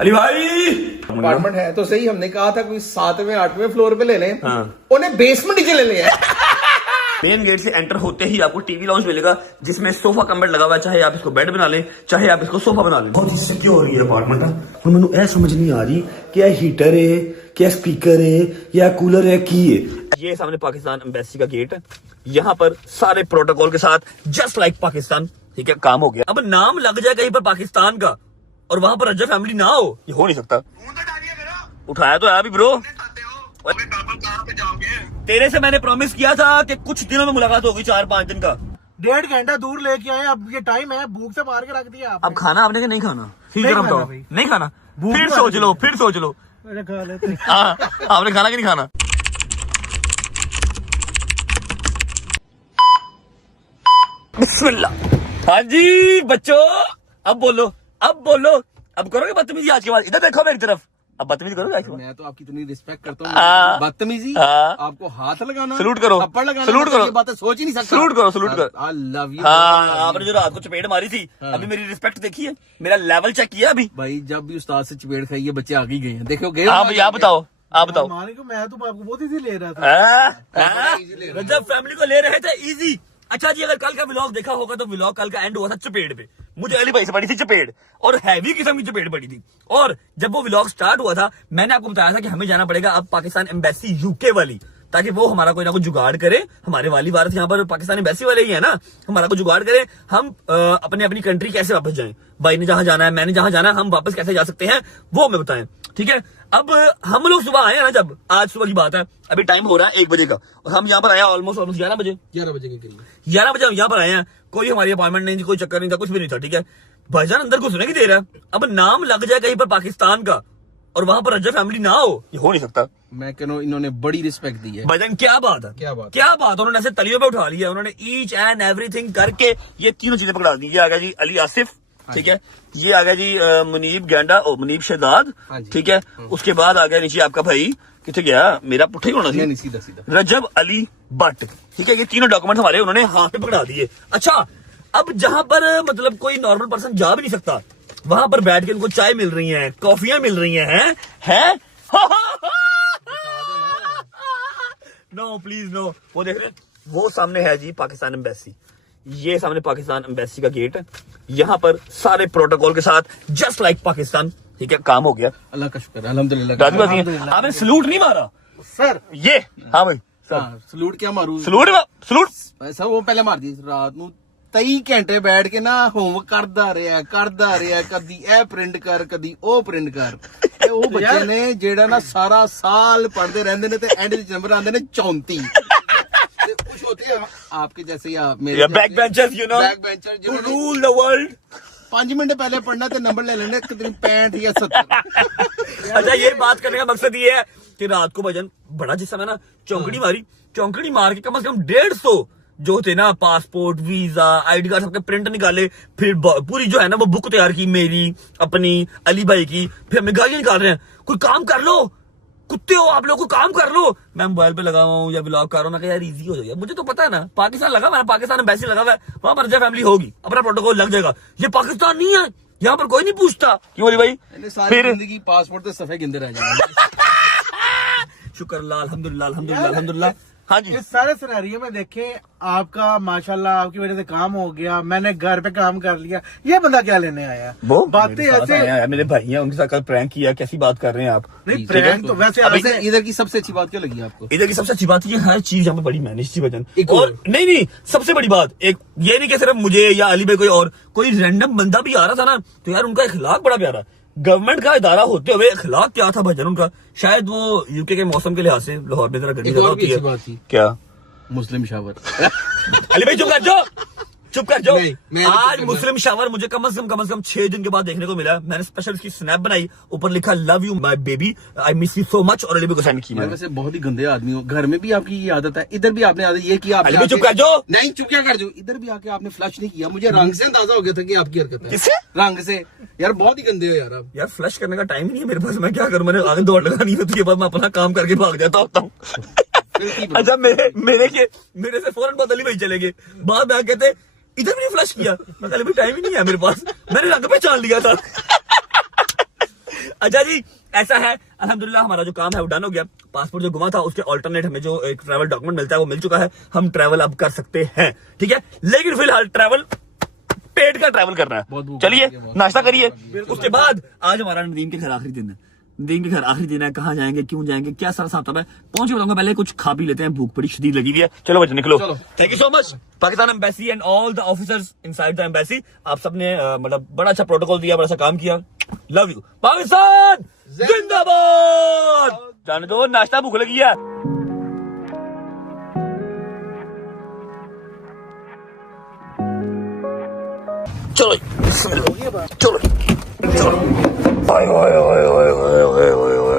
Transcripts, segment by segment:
अली भाई अपार्टमेंट है तो सही, हमने कहा था कोई 7वें 8वें फ्लोर पे ले लें। हाँ। उन्हें बेसमेंट नीचे ले लिया। मेन गेट से एंटर होते ही आपको टीवी लाउंज मिलेगा जिसमें सोफा कम लगा हुआ है, चाहे आप इसको बेड बना लें चाहे आप इसको सोफा बना लें। बहुत ही सिक्योर ये अपार्टमेंट है। और मैंने ऐसा समझ नहीं आ रही क्या हीटर है, क्या स्पीकर है या कूलर है की है। ये सामने पाकिस्तान एम्बेसी का गेट है, यहाँ पर सारे प्रोटोकॉल के साथ जस्ट लाइक पाकिस्तान, ठीक है, काम हो गया। अब नाम लग जाए कहीं पर पाकिस्तान का और वहां पर रजा फैमिली ना हो, ये हो नहीं सकता। उठाया तो है अभी ब्रो, तेरे से मैंने प्रॉमिस किया था कि कुछ दिनों में मुलाकात होगी, 4-5 दिन का। 1.5 घंटा दूर लेके आए, अब ये टाइम है, भूख से मार के रख दिया आपने। अब खाना आपने कि नहीं खाना, ठीक है बताओ, नहीं खाना, फिर सोच लो अरे खा लेते। हाँ, आपने खाना कि नहीं खाना। बिस्मिल्लाह। हाँ जी बच्चों, अब बोलो, अब करोगे बदतमीजी आज के बाद। इधर देखो मेरी तरफ, अब बदतमीजी करोगे आज के बाद। मैं तो आपकी इतनी रिस्पेक्ट करता हूँ, बदतमीजी आपको हाथ लगाना, सलूट करो, थप्पड़ लगाना, सलूट करो, ये बातें सोच ही नहीं सकता। सलूट करो। I love you. हाँ, आपने जो रात को चपेट मारी थी, अभी मेरी रिस्पेक्ट देखी है, मेरा लेवल चेक किया अभी। भाई जब भी उस्ताद से चपेट खाई है बच्चे आगे गए हैं, देखो गए। आप बताओ माने को मैं तो आपको बहुत इजी ले रहा था। रजब फैमिली को ले रहे थे इजी। अच्छा जी, अगर कल का व्लॉग देखा होगा तो व्लॉग कल का एंड हुआ था चपेट पे। मुझे अली भाई से पड़ी थी चपेट, और हैवी किस्म की चपेट पड़ी थी। और जब वो व्लॉग स्टार्ट हुआ था, मैंने आपको बताया था कि हमें जाना पड़ेगा अब पाकिस्तान एम्बेसी यूके वाली, ताकि वो हमारा कोई ना कोई जुगाड़ करे। हमारे वाली वारस यहाँ पर पाकिस्तान एम्बेसी वाले ही है ना, हमारा कोई जुगाड़ करे, हम अपनी कंट्री कैसे वापस जाएं। भाई ने जहां जाना है, मैंने जहां जाना है, हम वापस कैसे जा सकते हैं वो हमें बताएं, ठीक है। अब हम लोग सुबह आए हैं ना, जब आज सुबह की बात है, अभी टाइम हो रहा है 1 बजे का, और हम यहाँ पर आए ऑलमोस्ट 11 बजे के करीब। 11 बजे हम यहाँ पर आए हैं। कोई हमारी अपॉइंटमेंट नहीं थी, कोई चक्कर नहीं था, कुछ भी नहीं था, ठीक है। भाईजान अंदर घुसने की देर है, अब नाम लग जाए कहीं पर पाकिस्तान का और वहां पर रजा फैमिली ना हो, ये हो नहीं सकता। मैं कह रहा हूं इन्होंने बड़ी रिस्पेक्ट दी है। भाईजान क्या बात है, क्या बात, उन्होंने ऐसे तलियों पे उठा लिया, उन्होंने ईच एंड एवरीथिंग करके ये तीनों चीजें पकड़ा दी। ये आ गया जी अली आसिफ, ठीक है, ये आ गया जी मुनीब गेंडा और मुनीब शहजाद, ठीक है। उसके बाद आ गया नीचे आपका भाई, किथे गया मेरा पुट्ठा ही होना चाहिए, सीधा रजब अली भट्ट, ठीक है। ये तीनों डॉक्यूमेंट हमारे उन्होंने हाथ पे पकड़ा दिए। अच्छा, अब जहां पर मतलब कोई नॉर्मल पर्सन जा भी नहीं सकता, वहां पर बैठ के उनको चाय मिल रही है, कॉफियां मिल रही हैं नो प्लीज नो। वो देख रहे, वो सामने है जी पाकिस्तान एम्बेसी, ये सामने पाकिस्तान एम्बेसी का गेट है, यहाँ पर सारे प्रोटोकॉल के साथ जस्ट लाइक पाकिस्तान, ठीक है, काम हो गया। अल्लाह का शुक्र, अल्हम्दुलिल्लाह। आपने सलूट नहीं मारा सर ये, हाँ भाई सलूट क्या मारू, सलूट ऐसा वो पहले मार दी रात ਨੂੰ 23 ਘੰਟੇ ਬੈਠ ਕੇ ਨਾ ਹੋਮਵਰਕ ਕਰਦਾ ਰਿਹਾ ਕਦੀ ਇਹ ਪ੍ਰਿੰਟ ਕਰ ਕਦੀ ਉਹ ਪ੍ਰਿੰਟ ਕਰ। ਤੇ ਉਹ ਬੱਚੇ ਨੇ ਜਿਹੜਾ ਨਾ ਸਾਰਾ ਸਾਲ ਪੜ੍ਹਦੇ ਰਹਿੰਦੇ ਨੇ ਤੇ ਐਂਡ ਵਿੱਚ ਨੰਬਰ ਆਉਂਦੇ ਨੇ 34। ਤੇ ਕੁਝ ਹੋਤੇ हैं आपके जैसे या मेरे back benchers, you know, back bencher who rule the world। 5 minute पहले पढ़ना तो नंबर ले लेने करीब 65 या 70। अच्छा, ये बात करने का मकसद ये है कि रात को भजन बड़ा जिस समय ना चौंकड़ी मार के कम से कम 150 जो थे ना पासपोर्ट, वीजा, आईडी कार्ड सबके प्रिंट निकाले, फिर पूरी जो है ना वो बुक तैयार की, मेरी अपनी अली भाई की, फिर हमें गालियां निकाल रहे हैं, कोई काम कर लो, कुत्ते हो आप लोग, को काम कर लो। मैं मोबाइल पे लगा हुआ हूँ या ब्लॉग कर रहा हूँ, मैं यार इजी हो जाएगा, मुझे तो पता है ना, पाकिस्तान लगा हुआ है, पाकिस्तान में वैसे लगा हुआ है, वहां पर रजा फैमिली होगी, अपना प्रोटोकॉल लग जाएगा। ये पाकिस्तान नहीं है, यहाँ पर कोई नहीं पूछता क्यों अली भाई, फिर जिंदगी पासपोर्ट तो सफे गिंदे रह जाएंगे। शुक्र अल्हम्दुलिल्लाह। हाँ जी, इस सारे सिनेरियो में देखें, आपका माशाल्लाह आपकी वजह से काम हो गया, मैंने घर पे काम कर लिया, ये बंदा क्या लेने आया? वो बातें ऐसे, मेरे भाई हैं, उनके साथ कल प्रैंक किया, कैसी बात कर रहे हैं आप। नहीं प्रैंक तो वैसे इधर की सबसे अच्छी बात क्या लगी आपको? इधर की सबसे अच्छी बात ये हर चीज यहाँ पे बड़ी मैनेज थी वजन। और नहीं, सबसे बड़ी बात एक ये नहीं कि सिर्फ मुझे या अली भाई कोई रैंडम बंदा भी आ रहा था ना, तो यार उनका अखलाक बड़ा प्यारा, गवर्नमेंट का इदारा होते हुए अखलाक क्या था भजन उनका। शायद वो यूके के मौसम के लिहाज से लाहौर में जरा गर्मी ज्यादा होती है। क्या मुस्लिम शावर। अली भाई चुप कर जाओ। आज मुस्लिम शावर मुझे कम से कम 6 दिन के बाद देखने को मिला। मैंने स्पेशल इसकी स्नैप बनाई, ऊपर लिखा love you my baby, I miss you so much, और अली भाई को सेंड किया। वैसे बहुत ही गंदे आदमी हो, घर में भी आपकी ये आदत है, इधर भी आपने आदत ये किया। अली भाई चुप कर जाओ। नहीं चुप क्या कर जाओ, इधर भी आके आपने फ्लश नहीं किया, मुझे रंग से अंदाजा हो गया था कि आपकी हरकत है। किससे? रंग से यार, बहुत ही गंदे हो यार आप। यार फ्लश करने का टाइम ही नहीं है मेरे पास, मैं क्या करूं, मैंने आगे दौड़ लगानी होती है, बाद मैं अपना काम करके भाग जाता होता हूँ। अच्छा, मेरे से फौरन बाद अली भाई चले गए, बाद में कहते इधर भी फ्लश किया, मैं कल भी टाइम ही नहीं है मेरे पास, मैंने रंग पहचान लिया था। अच्छा जी, ऐसा है अल्हम्दुलिल्लाह हमारा जो काम है वो डन हो गया। पासपोर्ट जो गुमा था उसके ऑल्टरनेट हमें जो एक ट्रैवल डॉक्यूमेंट मिलता है वो मिल चुका है। हम ट्रैवल अब कर सकते हैं, ठीक है। लेकिन फिलहाल ट्रैवल पेट का ट्रैवल करना है। चलिए नाश्ता करिए, उसके बाद आज हमारा नदीम के घर आखिरी दिन है। नदीम के घर आखिरी दिन है, कहाँ जाएंगे, क्यों जाएंगे, क्या सारा साहब है, पहुंच के बताऊंगा। पहले कुछ खा पी लेते हैं, भूख बड़ी शदीद लगी हुई है। चलो बच्चे निकलो। Thank you so much Pakistan embassy and all the officers inside the embassy. आप सबने मतलब बड़ा अच्छा प्रोटोकॉल दिया, बड़ा अच्छा काम किया। Love you. पाकिस्तान जिंदाबाद। जाने दो, नाश्ता भूख लगी है। चलो चलो चलो।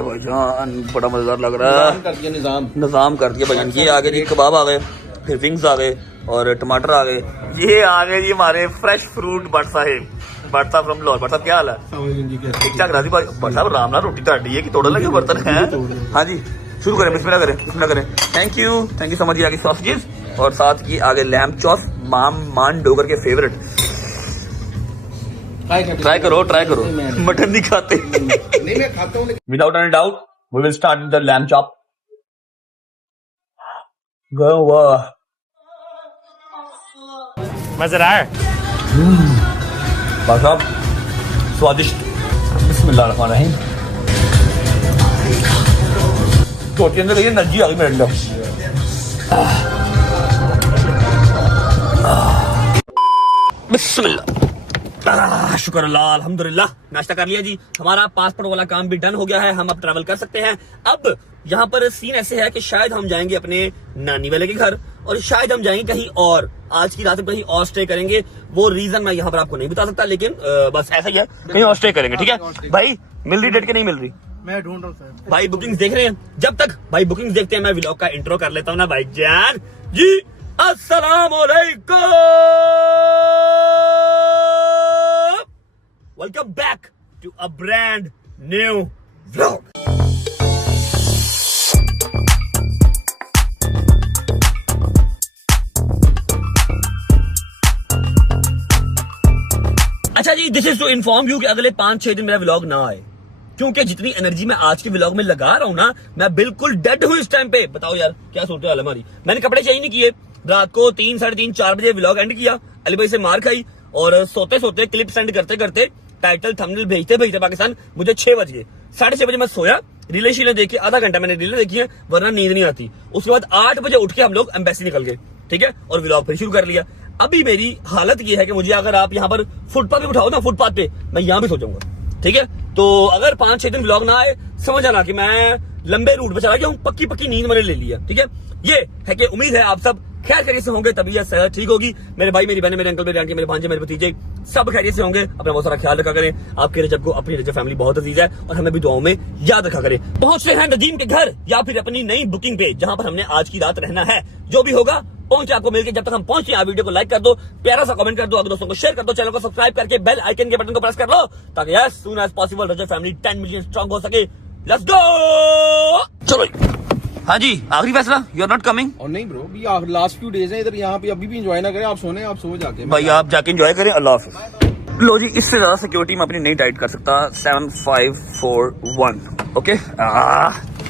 भाईजान बड़ा मजेदार लग रहा है। कर दिया निजाम कर दिया भाईजान। ये आ गए जी कबाब आ गए, फिर विंग्स आ गए और टमाटर आ गए। ये आ गए जी हमारे फ्रेश फ्रूट भट्ट साहिब। भट्ट साहब फ्रॉम लाहौर। भट्ट साहब क्या हाल है? ठीक ठाक राजी भाई। भट्ट साहब राम ना रोटी ताड़ी है कि तोड़ने लगे बर्तन है। हाँ जी शुरू करें, बिस्मिल्लाह करें, बिस्मिल्लाह करें। Thank you so much. आगे सॉसेजेस और साथ की आगे लैम्ब चॉप, मान डोगर के फेवरेट। ट्राई करो मटन नहीं खाते। नहीं मैं खाता हूँ। Without any doubt we will start with the lamb chop. वाह मजेदार। भाई साहब स्वादिष्ट। बिस्मिल्लाह रहमान रहीम। छोटी अंदर गई एनर्जी आ गई मेरे अंदर। बिस्मिल्लाह। शुक्र अल्लाह अल्हम्दुलिल्लाह। नाश्ता कर लिया जी। हमारा पासपोर्ट वाला काम भी डन हो गया है। हम अब ट्रैवल कर सकते हैं। अब यहाँ पर सीन ऐसे है कि शायद हम जाएंगे अपने नानी वाले के घर और शायद हम जाएंगे कहीं और। आज की रात में कहीं और स्टे करेंगे। वो रीजन मैं यहाँ पर आपको नहीं बता सकता, लेकिन बस ऐसा ही है, कहीं और स्टे करेंगे। ठीक है भाई, मिल रही डेट के नहीं मिल रही? मैं ढूंढ रहा हूँ भाई बुकिंग्स देख रहे हैं। जब तक भाई बुकिंग्स देखते हैं मैं व्लॉग का इंट्रो कर लेता हूँ ना भाई जान जी। अस्सलाम वालेकुम, welcome back to a brand new vlog. अच्छा जी, this is to inform you कि अगले 5-6 दिन मेरा व्लॉग ना आए, क्योंकि जितनी एनर्जी मैं आज के व्लॉग में लगा रहा हूं ना, मैं बिल्कुल डेड हूं इस टाइम पे। बताओ यार क्या सूरत हाल है हमारी। मैंने कपड़े चेंज नहीं किए। रात को 3, 3:30, 4 बजे व्लॉग एंड किया। अली भाई से मार खाई और सोते सोते क्लिप सेंड करते करते टाइटल थंबनेल भेजते भेजते पाकिस्तान मुझे 6 बज गए। 6:30 बजे मैं सोया। रीलें शीलें देखी, आधा घंटा मैंने रीलें देखी है, वरना नींद नहीं आती। उसके बाद 8 बजे उठ के हम लोग एम्बेसी निकल गए, ठीक है, और व्लॉग फिर शुरू कर लिया। अभी मेरी हालत ये है कि मुझे अगर आप यहाँ पर फुटपाथ पे उठाओ ना, फुटपाथ पे मैं यहाँ भी सो जाऊंगा, ठीक है। तो अगर 5-6 दिन व्लॉग ना आए, समझ आना कि मैं लंबे रूट पे चला गया हूँ। पक्की नींद मैंने ले लिया, ठीक है। ये है कि उम्मीद है आप सब खैर खैरियत से होंगे, तबीयत सेहत ठीक होगी। मेरे भाई, मेरी बहनें, मेरे अंकल, मेरे आंटी, मेरे भांजे, मेरे भतीजे सब खैरियत से होंगे। अपना बहुत सारा ख्याल रखा करें। आपके रजब को, अपनी रजब फैमिली बहुत अजीज है और हमें भी दुआओं में याद रखा करें। पहुंचते हैं नदीम के घर या फिर अपनी नई बुकिंग पे, जहां पर हमने आज की रात रहना है। जो भी होगा पहुंचे आपको मिलके। जब तक हम पहुंचे, आप वीडियो को लाइक कर दो, प्यारा सा कमेंट कर दो, अगर दोस्तों को शेयर कर दो, चैनल को सब्सक्राइब करके बेल आइकन के बटन को प्रेस कर लो, ताकि एज सून एज पॉसिबल रजब फैमिली 10 मिलियन स्ट्रांग हो सके। Let's go. चलो हाँ जी, आखिरी फैसला, यू आर नॉट कमिंग। और नहीं ब्रो, भी लास्ट फ्यू डेज है इधर, यहाँ पे अभी भी एंजॉय ना करें। आप सोने, आप सो जाके भाई, आप जाके एंजॉय करें। अल्लाह हाफिज। लो जी, इससे ज्यादा सिक्योरिटी मैं अपनी नहीं टाइट कर सकता। 7, 5, 4, 1 ओके।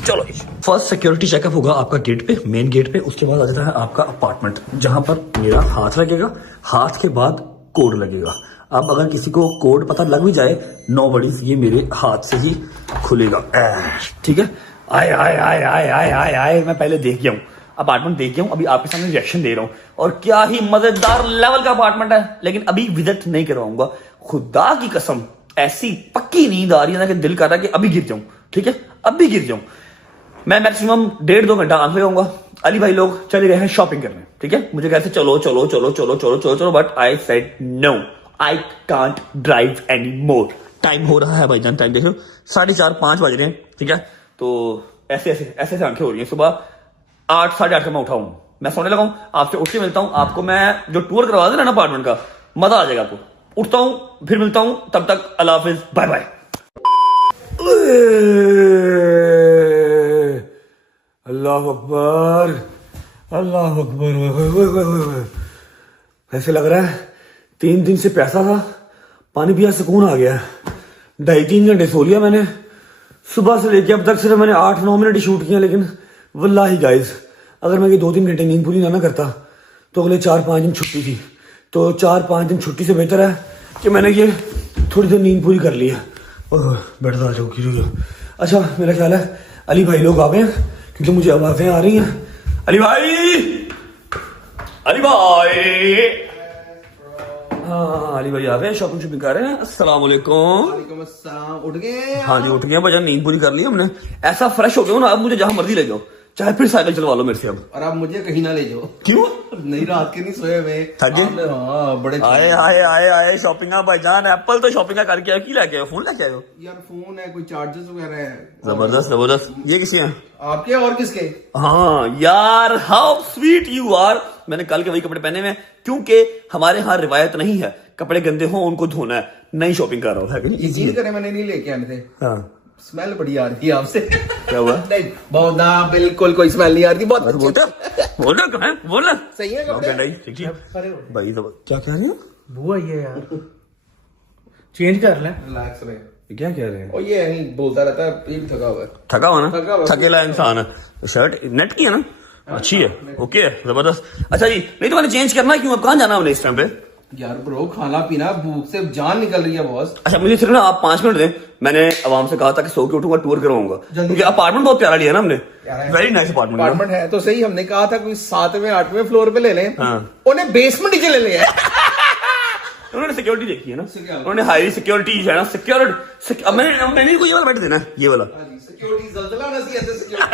चलो फर्स्ट सिक्योरिटी चेकअप होगा आपका गेट पे, मेन गेट पे। उसके बाद आ जाता है आपका अपार्टमेंट, जहां पर मेरा हाथ लगेगा। हाथ के बाद कोड लगेगा। अब अगर किसी को कोड पता लग भी जाए, नो वरीज, ये मेरे हाथ से ही खुलेगा, ठीक है। आए आए आए आए आए आए आए, मैं पहले देख गया हूँ अपार्टमेंट, देख गया हूँ। अभी आपके सामने रिएक्शन दे रहा हूँ और क्या ही मजेदार लेवल का अपार्टमेंट है। लेकिन अभी विजिट नहीं करवाऊंगा, खुदा की कसम। ऐसी पक्की नींद आ रही है ना कि दिल कर रहा है कि अभी गिर जाऊं, ठीक है, अभी गिर जाऊं। मैं मैक्सिमम 1.5-2 घंटा आंख लगाऊंगा। अली भाई लोग चले गए हैं शॉपिंग करने, ठीक है। मुझे कहते चलो चलो चलो चलो चलो चलो चलो, but I said no, I can't drive anymore. Time हो रहा है भाईजान, टाइम देख लो, 4:30-5 बज रहे हैं, ठीक है। तो ऐसे ऐसे ऐसे आंखें हो रही हैं। सुबह 8, 8:30 का मैं उठा हूं, मैं सोने लगा हूं। आपसे उठ के मिलता हूं। आपको मैं जो टूर करवा देना ना अपार्टमेंट का, मजा आ जाएगा आपको। उठता हूं, फिर मिलता हूं, तब तक अल्लाह हाफिज, बाय बाय। अल्लाह अकबर, अल्लाह अकबर। ऐसे लग रहा है 3 दिन से प्यासा था, पानी पिया सुकून आ गया। 2.5-3 घंटे सो लिया मैंने, सुबह से लेके अब तक सिर्फ मैंने 8-9 मिनट ही शूट किया, लेकिन वल्लाही गाइस अगर मैं ये 2-3 घंटे नींद पूरी ना करता तो अगले 4-5 दिन छुट्टी थी। तो 4-5 दिन छुट्टी से बेहतर है कि मैंने ये थोड़ी देर नींद पूरी कर ली है। ओह बैठ आ जाओ की। अच्छा मेरा ख्याल है अली भाई लोग आ गए हैं क्योंकि मुझे आवाजें आ रही हैं। अली भाई, अली भाई, हाँ अली भाई आ गए, शॉपिंग कर रहे हैं। अस्सलाम वालेकुम। वालेकुम अस्सलाम। उठ गए? हाँ जी उठ गए भजन, नींद पूरी कर ली हमने, ऐसा फ्रेश हो गया ना अब मुझे जहां मर्जी ले जाओ, चाहे फिर साइकिल चलवा लो मेरे से अब। और आप मुझे कहीं ना ले जाओ। क्यों? नहीं रात के नहीं सोए हुए। थक गए? हाँ बड़े आए आए आए आए शॉपिंग भाईजान, एप्पल तो शॉपिंग करके आए, की लेके आए? फोन लेके आए हो? यार फोन है, कोई चार्जेस वगैरह है। जबरदस्त जबरदस्त। ये किसी हैं? आपके और किसके? हाँ यार हाउ स्वीट यू आर। मैंने कल के वही कपड़े पहने हुए हैं क्योंकि हमारे यहाँ रिवायत नहीं है कपड़े गंदे हो उनको धोना है। नई शॉपिंग कर रहा हूँ। यकीन करें मैंने नहीं लेके आने थे। हाँ स्मेल बड़ी आ रही है आपसे। क्या हुआ? नहीं बहुत ना, बिल्कुल कोई स्मेल नहीं आ रही। बहुत बोलना कहाँ है? बोलना सही है कपड़े? ठीक ठीक भाई। क्या कह रहे हो? बुआ ये यार चेंज कर ले। रिलैक्स रहे। क्या कह रहे हैं? और ये यहीं बोलता रहता है, ये भी थका हुआ है। थका हुआ थका ना, हुआ। थकेला इंसान है। शर्ट नेट की है ना, अच्छी है, ओके है, जबरदस्त। अच्छा जी नहीं तो मैंने चेंज करना है, क्यों अब कहाँ जाना हमने इस टाइम पे? यार ब्रो खाना पीना, भूख से जान निकल रही है बॉस। अच्छा मुझे सिर्फ ना आप 5 मिनट दें, मैंने आवाम से कहा था कि सो के उठूंगा टूर करवाऊंगा, क्योंकि अपार्टमेंट बहुत प्यारा लिया ना हमने, वेरी नाइस अपार्टमेंट है तो सही। हमने कहा था कोई 7वें 8वें फ्लोर पे ले लें, हाँ। उन्हें बेसमेंट नीचे ले लिया। उन्होंने सिक्योरिटी देखी है ना, उन्होंने हाई सिक्योरिटी है ना, सिक्योरिटी। अब मैंने को ये वाला बैठ देना है, ये वाला। सिक्योरिटी जल्जला नसीहत है सिक्योरिटी।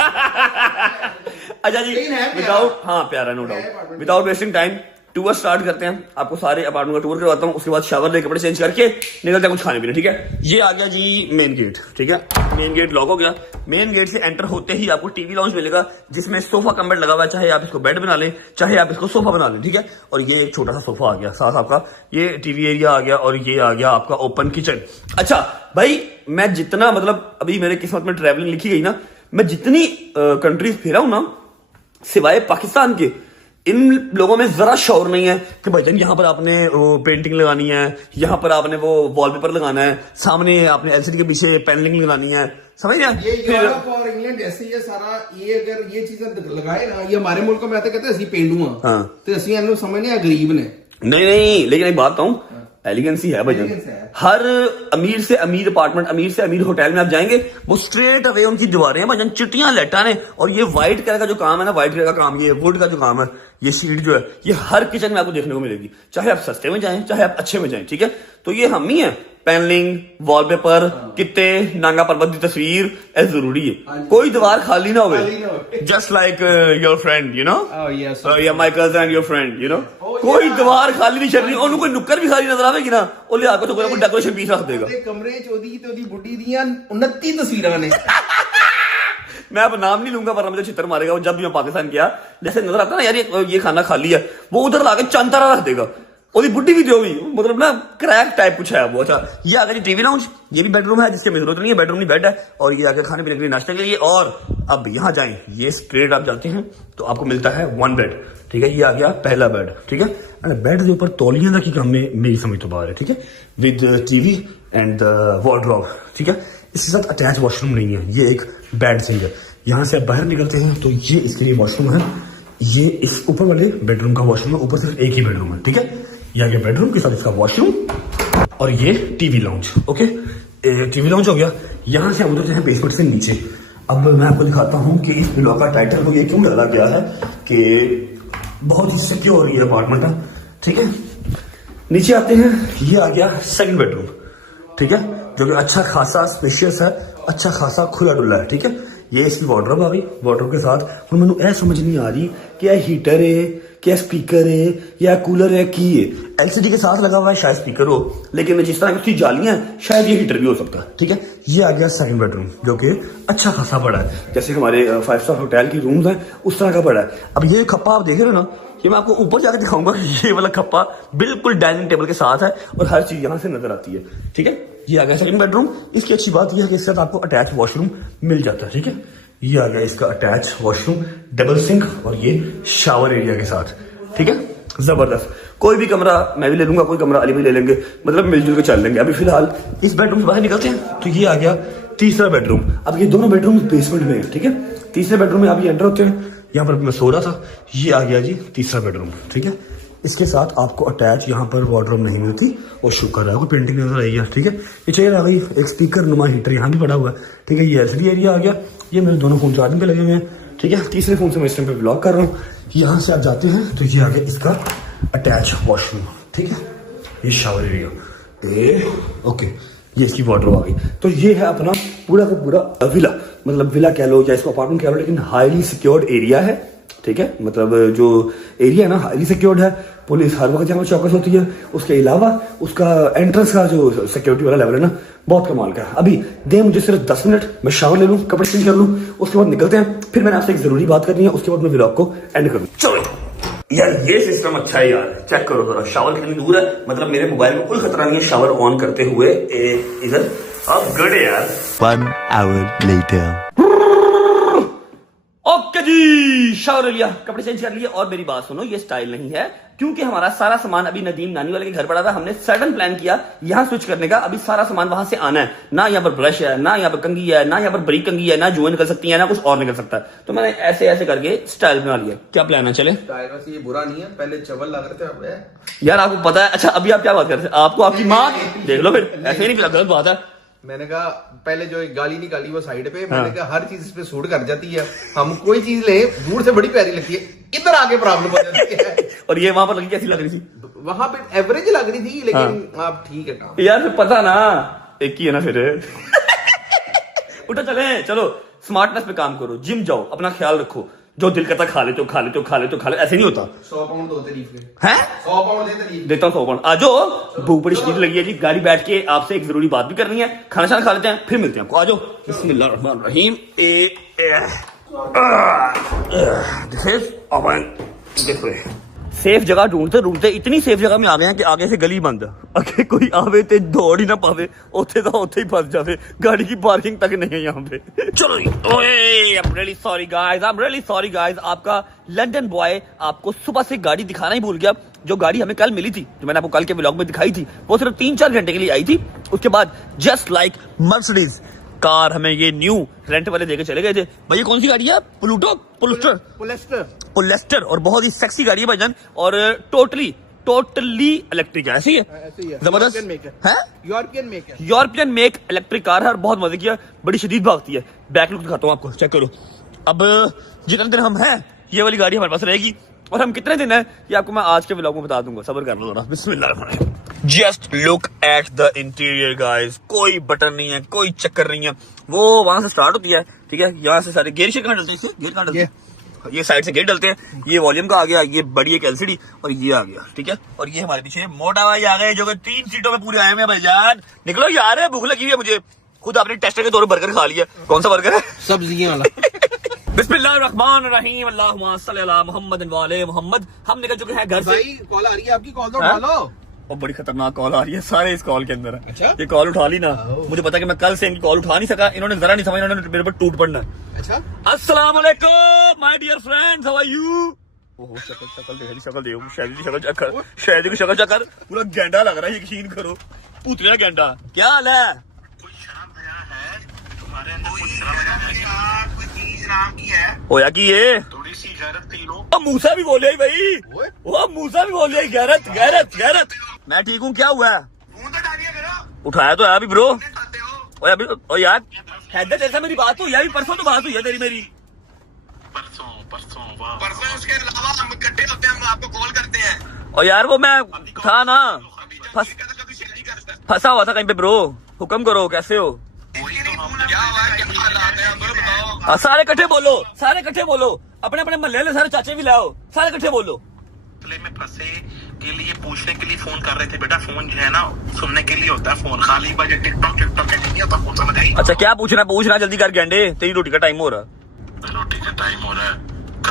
अच्छा जी विदाउट, हाँ प्यारा no doubt, without wasting time tour start करते हैं। आपको सारे अपार्टमेंट का टूर करवाता हूँ, उसके बाद शावर ले कपड़े चेंज करके निकलते हैं कुछ खाने पीने। ठीक है ये आ गया जी मेन गेट। ठीक है मेन गेट लॉक हो गया। मेन गेट से एंटर होते ही आपको टीवी लाउंज मिलेगा जिसमें सोफा कम बेड लगा हुआ है, चाहे आप इसको बेड बना लें चाहे आप इसको सोफा बना लें। ठीक है और ये एक छोटा सा सोफा आ गया साथ, आपका ये टीवी एरिया आ गया और ये आ गया आपका ओपन किचन। अच्छा भाई मैं जितना मतलब अभी मेरे किस्मत में ट्रैवलिंग लिखी गई ना, मैं जितनी कंट्रीज फिरा हूं ना सिवाय पाकिस्तान के, इन लोगों में जरा शौर नहीं है कि भाईजान यहाँ पर आपने वो पेंटिंग लगानी है, यहाँ पर आपने वो वॉलपेपर लगाना है, सामने आपने एलसीडी के पीछे पैनलिंग लगानी है, समझ रहे हैं? ये यूरोप और इंग्लैंड ऐसे ये सारा, ये अगर ये चीजें लगाए ना, ये हमारे मुल्क में आते कहते हैं असली पेंडुआ। हाँ। तो असली हम लोग समझने गरीब ने। नहीं लेकिन एक बात बताऊं, एलिगेंसी है भाईजान। हर अमीर से अमीर अपार्टमेंट, अमीर से अमीर होटल में आप जाएंगे, वो स्ट्रेट अवे उनकी दीवारें हैं भाईजान, चिट्टियां लेटा ने। और ये व्हाइट कलर का जो काम है ना, व्हाइट कलर का काम, ये वुड का जो काम है, ये शीट जो है, ये हर किचन में आपको देखने को मिलेगी, चाहे आप सस्ते में जाएं चाहे आप अच्छे में जाएं। ठीक है तो ये हम ही है, पैनलिंग, वॉलपेपर, कित्ते, नांगा पर्वत की तस्वीर, ऐसा जरूरी है, कोई दीवार खाली ना हो। Just like your friend you know, या my cousin your friend you know, कोई दीवार खाली नहीं चल रही, और कोई नुक्कर भी खाली नजर आवेगी ना, वो ले आकर तो कोई डेकोरेशन पीस रख देगा। कमरे चोदी बुड्ढी दियां 29 तस्वीरां ने। मैं अब नाम नहीं लूंगा वरना मुझे चित्र मारेगा। वो जब भी मैं पाकिस्तान गया, जैसे नजर आता ना यार ये खाना खाली है, वो उधर लाके चंतारा रख देगा, और बुड्ढी भी जो भी मतलब ना क्रैक टाइप कुछ है वो। अच्छा ये आ गया टीवी लाउंज, ये भी बेडरूम है जिसके जरूरत नहीं है, बेडरूम नहीं बेड है। और ये आ गया खाने पीने के लिए, नाश्ते के लिए। और अब यहाँ जाएं, ये स्ट्रेट आप जाते हैं तो आपको मिलता है 1 बेड। ठीक है ये आ गया पहला बेड। ठीक है बेड के ऊपर तौलियां रखी काम में मेरी समझ तो बाहर है। ठीक है विद टीवी एंड वार्डरोब। ठीक है इसके साथ अटैच वॉशरूम नहीं है, ये एक बेड चाहिए। यहाँ से आप बाहर निकलते हैं तो ये इसके लिए वॉशरूम है, ये इस ऊपर वाले बेडरूम का वॉशरूम है, ऊपर सिर्फ एक ही बेडरूम है। ठीक है ये आ गया बेडरूम के साथ इसका वॉशरूम, और ये TV lounge. Okay TV lounge हो गया। यहाँ से हम उतरते हैं बेसमेंट से नीचे। अब मैं आपको दिखाता हूँ कि इस ब्लॉक का टाइटल को ये क्यों डाला गया है कि बहुत ही सिक्योर ये अपार्टमेंट है। ठीक है नीचे आते हैं, ये आ गया सेकंड बेडरूम। ठीक है जो कि अच्छा खासा स्पेशियस है, अच्छा खासा खुला डुल्ला है। ठीक है ये इसकी वार्डरोब आ गई, वार्डरोब के साथ हम मैंने ऐसा समझ नहीं आ रही क्या हीटर है, क्या स्पीकर है या कूलर है, की है। एलसीडी के साथ लगा हुआ है, शायद स्पीकर हो, लेकिन जिस तरह की जालियां हैं शायद ये हीटर भी हो सकता है। ठीक है ये आ गया सेकंड बेडरूम जो कि अच्छा खासा बड़ा है, जैसे हमारे 5 स्टार होटल की रूम्स हैं उस तरह का बड़ा है। अब ये खप्पा आप देख रहे हो ना, ये मैं आपको ऊपर जाकर दिखाऊंगा। ये वाला खप्पा बिल्कुल डाइनिंग टेबल के साथ है और हर चीज यहाँ से नजर आती है। ठीक है ये आ गया सेकंड बेडरूम। इसकी अच्छी बात यह है कि इसके साथ आपको अटैच वॉशरूम मिल जाता है। ठीक है ये आ गया इसका अटैच वॉशरूम, डबल सिंक और ये शावर एरिया के साथ। ठीक है जबरदस्त। कोई भी कमरा मैं भी ले लूंगा, कोई कमरा अली भी ले लेंगे, मतलब मिलजुल के चल लेंगे। अभी फिलहाल इस बेडरूम से बाहर निकलते हैं तो ये आ गया तीसरा बेडरूम। अब ये दोनों बेडरूम बेसमेंट में है, ठीक है। तीसरे बेडरूम में आप ये एंटर होते हैं, यहाँ पर मैं सो रहा था, ये आ गया जी तीसरा बेडरूम, ठीक है। इसके साथ आपको अटैच यहाँ पर वार्डरोब नहीं मिलती, और शुक्र है कोई पेंटिंग नजर आई है, ठीक है। ये चेयर आ गई, एक स्पीकर नुमा हीटर यहाँ भी पड़ा हुआ है, ठीक है। ये एलसीडी एरिया आ गया, ये मेरे दोनों फोन चार्जिंग पे लगे हुए हैं, ठीक है। तीसरे फोन से मैं इस टाइम पे ब्लॉग कर रहा हूँ। यहाँ से आप जाते हैं तो ये आ गया इसका अटैच वॉशरूम, ठीक है। ये शावर एरिया, ओके, ये इसकी वार्डरोब आ गई। तो ये है अपना पूरा का पूरा विला, मतलब विला कह लो या इसको अपार्टमेंट कह लो, लेकिन हाईली सिक्योर्ड एरिया है, ठीक है। मतलब जो एरिया है ना हाईली सिक्योर्ड है, पुलिस हर वक्त यहाँ चौकस होती है। उसके अलावा उसका एंट्रेंस का जो सिक्योरिटी वाला लेवल है ना, बहुत कमाल का है। अभी दे मुझे सिर्फ 10 मिनट, मैं शावर ले लूँ, कपड़े चेंज कर लूँ, उसके बाद निकलते हैं। फिर मैंने आपसे एक जरूरी बात करनी है, उसके बाद मैं व्लॉग को एंड करूँ। चलो यार, ये सिस्टम अच्छा है यार, चेक करो जरा, शावर कितनी दूर है, मतलब मेरे मोबाइल में कोई खतरा नहीं है शावर ऑन करते हुए इधर। अब गुड है यार। 1 hour later. ओके जी, शावर लिया, कपड़े चेंज कर लिए, और मेरी बात सुनो, ये स्टाइल नहीं है, क्योंकि हमारा सारा सामान अभी नदीम नानी वाले के घर पड़ा था। हमने सडन प्लान किया यहाँ स्विच करने का, अभी सारा सामान वहां से आना है, ना यहाँ पर ब्रश है, ना यहाँ पर कंघी है, ना यहाँ पर बरीक कंघी है, ना जुएं निकल सकती है, ना कुछ और निकल सकता है। तो मैंने ऐसे ऐसे करके स्टाइल बना लिया। क्या प्लान है, चले? टाइगर से ये बुरा नहीं है, पहले चवल लग रहे थे, अब यार आपको पता है, अच्छा अभी आप क्या बात कर रहे थे, आपको आपकी माँ देख लो, फिर ऐसे ही नहीं गलत बात है। मैंने कहा पहले जो एक गाली निकाली वो साइड पे, मैंने कहा हर चीज इस पे सूट कर जाती है, हम कोई चीज ले दूर से बड़ी प्यारी लगती है, इधर आके प्रॉब्लम हो जाती है। और ये वहां पर लगी कैसी लग रही थी? वहां पे एवरेज लग रही थी, लेकिन आप ठीक है काम। यार फिर पता ना, एक ही है ना फिर। उठो चले, चलो स्मार्टनेस पे काम करो, जिम जाओ, अपना ख्याल रखो, जो दिल करता खा लेते हो, खा लेते हो, खा लेते हो, खा ले, ऐसे नहीं होता। 100 पाउंड दो तारीफ के, हैं? 100 पाउंड दे तारीफ। देता हूँ 100 पाउंड। आ जाओ, भूख बड़ी शदीद लगी है जी, गाड़ी बैठ के आपसे एक जरूरी बात भी करनी है, खाना शाना खा लेते हैं, फिर मिलते हैं आपको। आ जाओ। बिस्मिल्लाहिर्रहमानिर्रहीम। सेफ जगह ढूंढते ढूंढते इतनी सेफ जगह में आ गए हैं कि आगे से गली बंद, अगे कोई आवे ते दौड़ ही ना पावे, उथे तो उथे ही फंस जावे, गाड़ी की पार्किंग तक नहीं है यहाँ पे। चलो I am really sorry guys, आपका लंदन बॉय आपको सुबह से गाड़ी दिखाना ही भूल गया। जो गाड़ी हमें कल मिली थी, जो मैंने आपको कल के व्लॉग में दिखाई थी, वो सिर्फ 3-4 घंटे के लिए आई थी। उसके बाद जस्ट लाइक मर्सिडीज कार हमें ये न्यू रेंट वाले देके चले गए थे। भैया कौन सी गाड़ी है? पुलेस्टर, और बहुत ही सेक्सी गाड़ी है भाईजान, और टोटली इलेक्ट्रिक है, ऐसी है, जबरदस्त है, यूरोपियन मेक इलेक्ट्रिक कार है, और बहुत मजे किया, बड़ी शदीद भागती है। बैक लुक दिखाता हूँ आपको, चेक करो। अब जितने दिन हम हैं, ये वाली गाड़ी हमारे पास रहेगी, और हम कितने दिन है ये आपको मैं आज के व्लॉग में बता दूंगा, सब्र कर लो जरा। बिस्मिल्लाह। Just look at the interior guys, कोई बटन नहीं है, कोई चक्कर नहीं है, वो वहां से स्टार्ट होती है, ठीक है। यहाँ से सारे गेयर शेयर कहाँ डलते हैं, इससे गेयर कहाँ डलते हैं, ये साइड से गेयर डलते हैं, ये वॉल्यूम का आ गया, ये बड़ी एक एलसीडी, और ये आ गया, ठीक है। और ये हमारे पीछे मोटा भाई आ गए, जो कि 3 सीटों में पूरे आए हुए हैं भाईजान। निकलो यार, भूख लगी हुई है मुझे, खुद आपने टेस्टर के तौर पर बर्गर खा लिया। कौन सा बर्गर है? सब्जियां वाला। बिस्मिल्लाहिर्रहमानिर्रहीम, अल्लाहुम्मा सल्ली अला मुहम्मद व आले मुहम्मद। हम निकल चुके हैं घर से। भाई कॉल आ रही है आपकी, कॉल तो उठा लो। और बड़ी खतरनाक कॉल आ रही है, सारे इस कॉल के अंदर है। अच्छा? ये कॉल उठा ली ना, मुझे पता कि मैं कल से इनकी कॉल उठा नहीं सका, इन्होंने जरा नहीं समझा, इन्होंने मेरे पर टूट पड़ना है। अच्छा, अस्सलाम वालेकुम my dear friends, how are you? ओहो शक्ल देखो, शायद की शक्ल चेक कर, शायद की शक्ल चेक कर, पूरा गेंडा लग रहा है, यकीन करो, पूतला गेंडा। क्या हाल है? कोई शर्म हया है तुम्हारे अंदर? कोई शर्म हया है? कोई चीज नाम की है? होया कि ये थोड़ी सी गैरत थी लो। अब मूसा भी बोले भाई, वो मूसा भी बोले, गैरत। मैं ठीक हूँ, क्या हुआ है? फोन तो डालिए करो। उठाया तो है अभी ब्रो। करते हो ओए अभी, ओ यार हैदर जैसा मेरी बात हुई, अभी परसों तो बात हुई है तेरी मेरी। परसों वाह। परसों उसके अलावा हम इकट्ठे होते हैं, हम आपको कॉल करते हैं। और यार वो मैं था ना, कभी शेयर नहीं करता। फंसा हुआ था कहीं पे ब्रो, हुक्म करो, कैसे हो? क्या हुआ है, क्या हालात है, बोलो बताओ। सारे इकट्ठे बोलो, अपने अपने महल्ले ले सारे चाचे भी लाओ, सारे इकट्ठे बोलो। में फंसे के लिए पूछने के लिए फोन कर रहे थे बेटा, फोन जो है ना सुनने के लिए होता है, फोन खाली बजे टिकटॉक नहीं होता, फोन समझ आई? अच्छा क्या पूछना जल्दी कर गेंडे, तेरी रोटी का टाइम हो रहा। रोटी का टाइम हो रहा है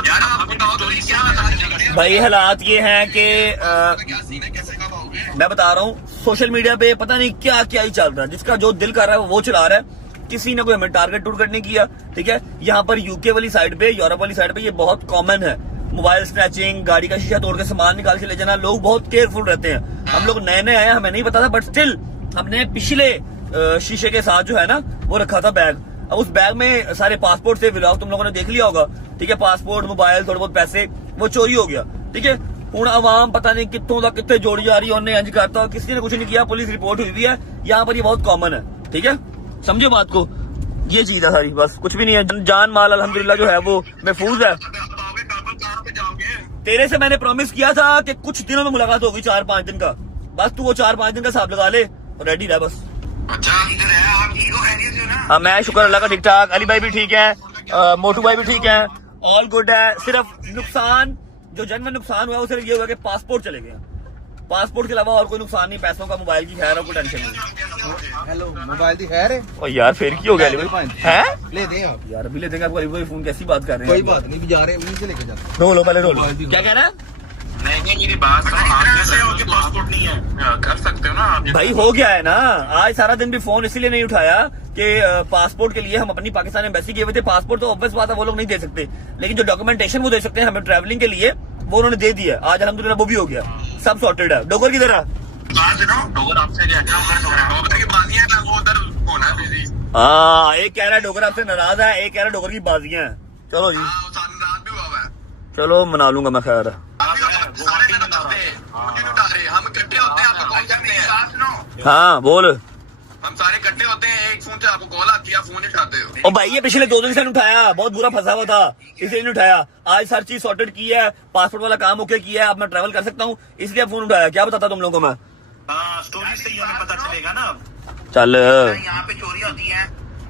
यार, आप बताओ तो क्या हालात भाई हालात ये हैं कि क्या सीन है, कैसे कब आओगे? मैं बता रहा हूँ, सोशल मीडिया पे पता नहीं क्या ही चल रहा है, जिसका जो दिल कर रहा है वो चला रहा है, किसी ने कोई हमें टारगेट टूट नहीं किया, ठीक है। यहाँ पर यूके वाली साइड पे, यूरोप वाली साइड पे ये बहुत कॉमन है, मोबाइल स्नैचिंग, गाड़ी का शीशा तोड़ के सामान निकाल के ले जाना, लोग बहुत केयरफुल रहते हैं। हम लोग नए आए हैं, हमें नहीं पता था, बट स्टिल हमने पिछले शीशे के साथ जो है ना वो रखा था बैग। अब उस बैग में सारे पासपोर्ट से, व्लॉग तुम लोगों ने देख लिया होगा, ठीक है, पासपोर्ट, मोबाइल, थोड़े बहुत पैसे, वो चोरी हो गया, ठीक है। हूं आवाम पता नहीं कितों तक कितने जोड़ी जा रही है, उन्हें इंज करता, किसी ने कुछ नहीं किया, पुलिस रिपोर्ट हुई हुई है, यहाँ पर ये बहुत कॉमन है, ठीक है, समझो बात को, ये चीज है सारी, बस कुछ भी नहीं है। जान माल अल्हम्दुलिल्लाह जो है वो महफूज है। तेरे से मैंने प्रॉमिस किया था कि कुछ दिनों में मुलाकात होगी, 4-5 दिन का, बस तू वो 4-5 दिन का हिसाब लगा ले और रेडी रह बस। अच्छा इधर है, आप ठीक हो, खैरियत से हो ना? हाँ मैं शुक्र अल्लाह का ठीक ठाक, अली भाई भी ठीक है, मोटू भाई भी ठीक है, ऑल गुड है। सिर्फ नुकसान, जो जन्म नुकसान हुआ वो सिर्फ ये हुआ कि पासपोर्ट चले गए, पासपोर्ट के अलावा और कोई नुकसान नहीं, पैसों का, मोबाइल की खैर है, कोई टेंशन नहीं। हेलो मोबाइल दी खैर है? और यार फिर की हो गया अली भाई हैं? ले दें आप। यार अभी ले देंगे आपको, अली भाई फोन कैसी बात कर रहे हैं? कोई बात नहीं, भी जा रहे हैं, वहीं से लेके जाते हैं। रो लो पहले, रो लो। क्या कह रहा है? नहीं मेरी बात सुनो, आप कैसे हो कि पासपोर्ट नहीं है? कर सकते हो ना आप? भाई हो गया है ना, आज सारा दिन भी फोन इसलिए नहीं उठाया कि पासपोर्ट के लिए हम अपनी पाकिस्तान एम्बेसी गए हुए थे। पासपोर्ट तो ऑब्वियस बात है वो लोग नहीं दे सकते, लेकिन जो डॉक्यूमेंटेशन वो दे सकते हैं हमें ट्रैवलिंग के लिए, वो उन्होंने दे दिया। आज अल्हम्दुलिल्लाह वो भी हो गया, सब सॉर्टेड है। डोगर किधर है? बात सुनो, डोगर आपसे क्या डोगर की बाजियां ना, वो उधर होना बिजी। हाँ, एक कह रहा है डोगर आपसे नाराज है, एक कह रहा है डोगर की बाजियां हैं। चलो जी, हाँ, वो सारी रात भी हुआ हुआ है। चलो मना लूंगा मैं, खैर सारे ना बताते, मुझे नहीं उठा रहे, हम इकट्ठे होते हैं, आपको कॉल करते हैं। बात सुनो, हाँ बोल। हम सारे इकट्ठे होते हैं, एक फोन से आपको कॉल आती है, आप फोन नहीं उठाते हो। और भाई ये पिछले 2 दिन से नहीं उठाया, बहुत बुरा फंसा हुआ था, इसलिए नहीं उठाया। आज हर चीज सॉर्टेड की है, पासपोर्ट वाला काम ओके किया है, अब मैं ट्रैवल कर सकता हूँ, इसलिए फोन उठाया। क्या बताता तुम लोगों को मैं? हाँ, स्टोरी से ही हमें पता चलेगा ना। चल यहाँ पे चोरी होती है,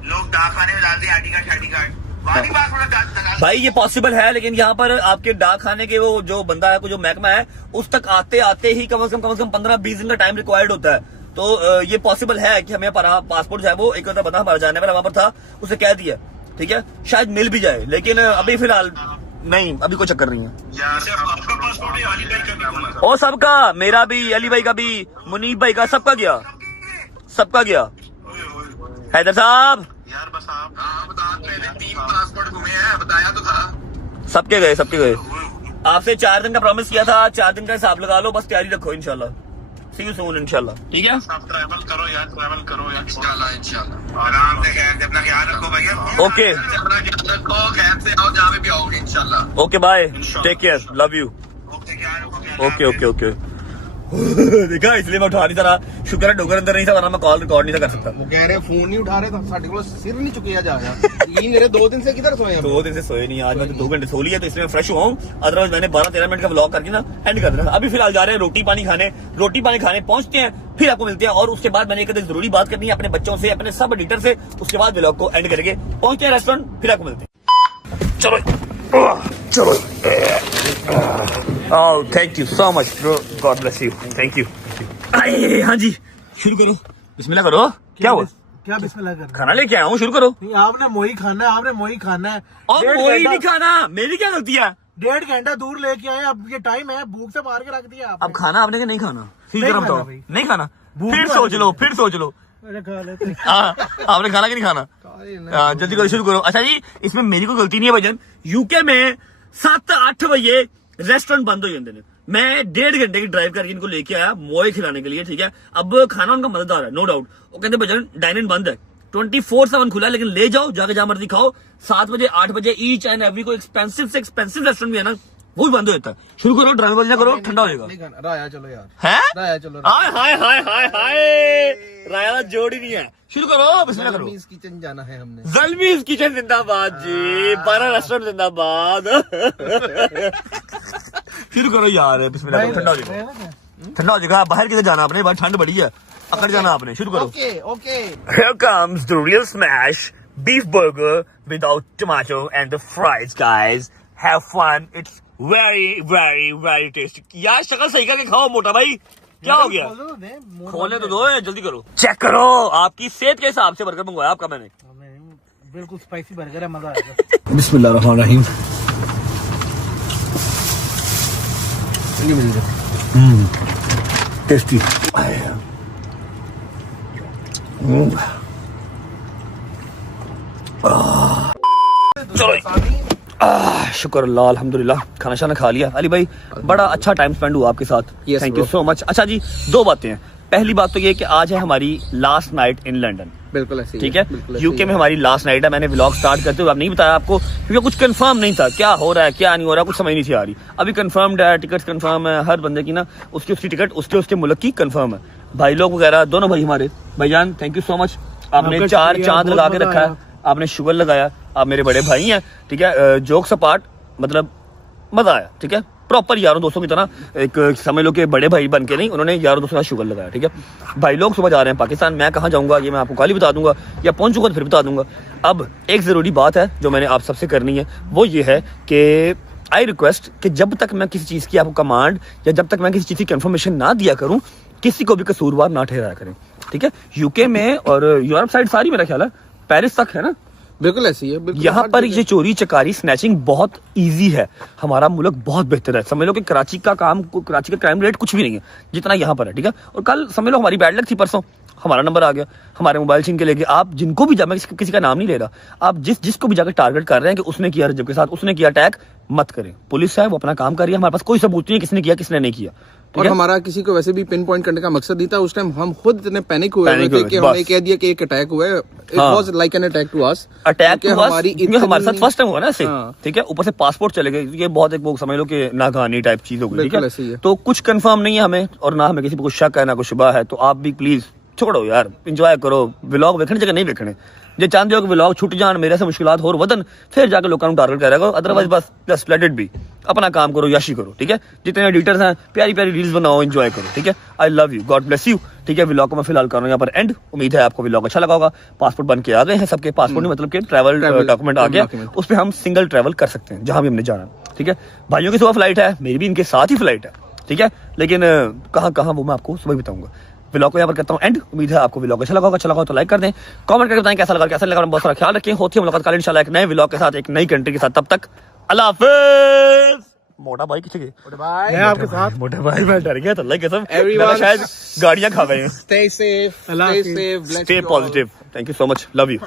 लोग डाक खाने में डालते हैं आईडी कार्ड, वहाँ भी पासपोर्ट भाई ये पॉसिबल है, लेकिन यहाँ पर आपके डाक खाने के वो जो बंदा है, जो महकमा है, उस तक आते आते ही कम से कम 15-20 दिन का टाइम रिक्वायर्ड होता है। तो ये पॉसिबल है कि हमें पासपोर्ट जो है वो एक बंदा हमारा जाने वाला वहां पर था, उसे कह दिया, ठीक है, शायद मिल भी जाए, लेकिन अभी फिलहाल नहीं, अभी कोई चक्कर नहीं है। आपका पासपोर्ट है, अली भाई का भी? और सबका, मेरा भी, अली भाई का भी, मुनीब भाई का, सबका गया, सबका गया। हैदर साहब यार बस आप, हाँ बता रहे थे 3 पासपोर्ट घूमे हैं, बताया तो था। सबके गए, सबके गए। आपसे 4 दिन का प्रॉमिस किया था, 4 दिन का हिसाब लगा लो, बस तैयारी रखो, इंशाल्लाह सी यू सून, इंशाल्लाह, ठीक है। आप ट्रैवल करो यार, ट्रैवल करो यार, इंशाल्लाह आराम से, खैर से अपना ख्याल रखो भैया। ओके, अपना ख्याल रखो, खैर से आओ, जहाँ भी आओगे इंशाल्लाह। Okay bye, take care, love you. Okay, ख्याल रखो। Okay okay okay. देखा, इसलिए मैं उठा नहीं था, शुक्र है डोगर अंदर नहीं था, वरना मैं कॉल रिकॉर्ड नहीं था कर सकता। वो कह रहे फोन नहीं उठा रहे, साढ़े को सिर नहीं चुकिया जा रहा। ये मेरे 2 दिन से किधर सोए हम? 2 दिन से सोए नहीं, आज मैं तो 2 घंटे सो लिया, तो इसलिए मैं फ्रेश हुआ हूँ। अदरवाइज मैंने 12-13 मिनट का व्लॉग करके ना एंड कर दिया। अभी फिलहाल जा रहे हैं रोटी पानी खाने पहुंचते हैं, फिर आपको मिलते हैं। और उसके बाद मैंने एक जरूरी बात करनी है अपने बच्चों से, अपने सब एडिटर से, उसके बाद व्लॉग को एंड करेंगे। पहुंचते हैं रेस्टोरेंट, फिर आपको मिलते हैं। चलो। Oh, thank you so much, bro. God bless you. Thank you. हाँ जी, शुरू करो, बिस्मिल्लाह करो। क्या हुआ? क्या बिस्मिल्लाह कर? खाना लेके आया हूँ, शुरू करो। नहीं, आपने मोई खाना है, आपने मोई खाना है। और मोई नहीं खाना, मेरी क्या गलती है? 1.5 घंटा दूर लेके आए, अब ये टाइम है, भूख से मार के रख दिया आपने। अब खाना आपने नहीं खाना, फिर नहीं गरम खाना बताओ, भाई। नहीं खाना, भूख फिर तो सोच आ लो, रही फिर सोच लो। अरे खा लेते। हाँ, आपने खाना कि नहीं खाना? हाँ, जल्दी करो, शुरू करो। अच्छा जी, इसमें मेरी कोई गलती नहीं है भाईजान। यूके में 7-8 बजे रेस्टोरेंट बंद हो जाते हैं। मैं 1.5 घंटे की ड्राइव करके इनको लेके आया मोए खिलाने के लिए, ठीक है। अब खाना उनका मजेदार है, नो डाउट। वो कहते भाईजान डाइन इन बंद है, 24/7 खुला है, लेकिन ले जाओ, जाके जहां मर्जी खाओ। 7 बजे 8 बजे ईच एंड एवरी को एक्सपेंसिव से एक्सपेंसिव रेस्टोरेंट भी है ना, वो भी बंद हो जाता है। शुरू करो, ड्राइव बंद करो, ठंडा हो जाएगा। नहीं खाना, राया चलो यार, है राया चलो। हाय हाय हाय हाय हाय, राया जोड़ ही नहीं है। शुरू करो, बिस्मिल्लाह करो। जलमीज़ किचन जाना है हमने। जलमीज़ किचन जिंदाबाद जी, 12 रेस्टोरेंट जिंदाबाद। शुरू करो यार, बिस्मिल्लाह करो, ठंडा हो जाएगा, ठंडा हो जाएगा। बाहर किधर जाना आपने, बाहर ठंड बड़ी है, अकड़ जाना आपने। शुरू करो। Okay okay. Here comes the real smash beef burger without tomato and the fries, guys. Have fun. It's very, very, very tasty. यार शक्ल सही करके खाओ मोटा भाई, क्या हो गया? खोलने तो दो, जल्दी करो। चेक करो, आपकी सेहत के हिसाब से बर्गर मंगवाया आपका मैंने। बिल्कुल स्पाइसी बर्गर है, मजा आएगा। बिस्मिल्लाह रहमान रहीम। टेस्टी। चलो, शुक्र अल्लाह, अल्हम्दुलिल्लाह, खाना शाना खा लिया। अली भाई बड़ा अच्छा टाइम स्पेंड हुआ आपके साथ, Yes, thank you bro. So much. अच्छा जी, 2 बातें हैं। पहली बात तो ये कि आज है हमारी लास्ट नाइट इन लंदन, बिल्कुल ऐसे ही ठीक है। बिल्कुल ऐसे यूके ही में हमारी लास्ट नाइट है। मैंने व्लॉग स्टार्ट करते हुए अब नहीं बताया आपको, क्योंकि कुछ कंफर्म नहीं था क्या हो रहा है क्या नहीं हो रहा, कुछ समझ नहीं थी आ रही। अभी कंफर्म्ड है, टिकट कंफर्म है, हर बंदे की ना उसकी टिकट उसके मुल्क की कंफर्म है। भाई लोग वगैरह दोनों भाई हमारे भाईजान, थैंक यू सो मच। आपने आपका 4 शुक्रिया, चांद बहुत लगा के मजा रखा है, आया। आपने शुगर लगाया, आप मेरे बड़े भाई हैं, ठीक है। जोक्स अपार्ट, मतलब मजा आया, ठीक है। प्रॉपर यारों दोस्तों की तरह, एक समझ लो कि बड़े भाई बन के नहीं, उन्होंने यारों दोस्तों का शुगर लगाया, ठीक है। भाई लोग सुबह जा रहे हैं पाकिस्तान, मैं कहाँ जाऊंगा ये मैं आपको कल ही बता दूंगा, या पहुंच चुका तो फिर बता दूंगा। अब एक जरूरी बात है जो मैंने आप सबसे करनी है, वो ये है कि आई रिक्वेस्ट कि जब तक मैं किसी चीज़ की आपको कमांड या जब तक मैं किसी चीज़ की कंफर्मेशन ना दिया करूं, किसी को भी कसूरवार ना ठहराया करें, ठीक है। यूके में और यूरोप साइड सारी मेरा ख्याल है, पेरिस तक है ना, बिल्कुल ऐसी है, बिल्कुल यहाँ हर पर जगह। ये चोरी चकारी स्नैचिंग बहुत इजी है। हमारा मुल्क बहुत बेहतर है, समझ लो कि कराची का क्राइम रेट कुछ भी नहीं है जितना यहाँ पर है, ठीक है। और कल समझ लो हमारी बैड लक थी, परसों हमारा नंबर आ गया, हमारे मोबाइल छीन के लेके। आप जिनको भी मैं किसी का नाम नहीं ले रहा, आप जिसको भी जाकर टारगेट कर रहे हैं कि उसने किया रजब के साथ, उसने किया अटैक, मत करें। पुलिस है वो अपना काम कर रही है, हमारे पास कोई सबूत नहीं है किसने किया किसने नहीं किया, ठीक और है? हमारा किसी को वैसे भी पिन पॉइंट करने का मकसद नहीं था। उस टाइम हम खुद इतने पैनिक हुए Panic थे हुए, कि बस। हमने कह दिया कि एक अटैक हुआ है। इट हाँ। Was like an attack to us, attack क्योंकि तो हमारी हमारे साथ इतनी- फर्स्ट टाइम हुआ ना ऐसे, हाँ। ठीक है। ऊपर से पासपोर्ट चले गए, ये बहुत एक वो समझ लो कि नाकानी टाइप चीज हो गई, ठीक बिल्कुल ऐसे ही है। है। तो कुछ कंफर्म नहीं है हमें, और ना हमें किसी पर कुछ शक है ना कुछ शुबा है, तो आप भी प्लीज छोड़ो यार, इंजॉय करो। व्लॉग देखने जगह नहीं देखने, जे चाहते हो कि व्लॉग छुट जान, मेरे से मुश्किलात होर वदन, फिर जाकर लोगों को टारगेट करेगा। अदरवाइज बस जस्ट लेट इट बी, अपना काम करो, याशी करो, ठीक है। जितने एडिटर्स हैं प्यारी प्यारी रील्स बनाओ, एंजॉय करो, ठीक है। I love you, God bless you, ठीक है। व्लॉग को मैं फिलहाल कर रहा हूँ यहाँ पर एंड। उम्मीद है आपको व्लॉग अच्छा लगा होगा। पासपोर्ट बन के आ गए हैं सबके, पासपोर्ट नहीं मतलब कि ट्रैवल डॉक्यूमेंट आ गया, document। उस पर हम सिंगल ट्रैवल कर सकते हैं जहां भी हमने जाना, ठीक है। भाइयों की सुबह फ्लाइट है, मेरी भी इनके साथ ही फ्लाइट है, ठीक है। लेकिन कहाँ कहाँ वो मैं आपको सुबह बताऊंगा। व्लॉग को यहाँ पर करता हूँ एंड। उम्मीद है आपको व्लॉग अच्छा लगा तो लाइक कर दें, कमेंट करके बताएं कैसा लगा। बहुत सारा ख्याल रखें, होती है मुलाकात कल इंशाल्लाह एक नए व्लॉग के साथ, एक नई कंट्री के साथ। तब तक अल्लाह हाफिज। मोटा भाई किसे गए? मैं आपके साथ। मोटा भाई मैं डर गया था, अल्लाह की कसम, Everyone- मैं शायद गाड़ियां खा गए हैं। Stay safe, Allah stay Hafiz. safe, bless stay you all. Positive, thank you so much, love you.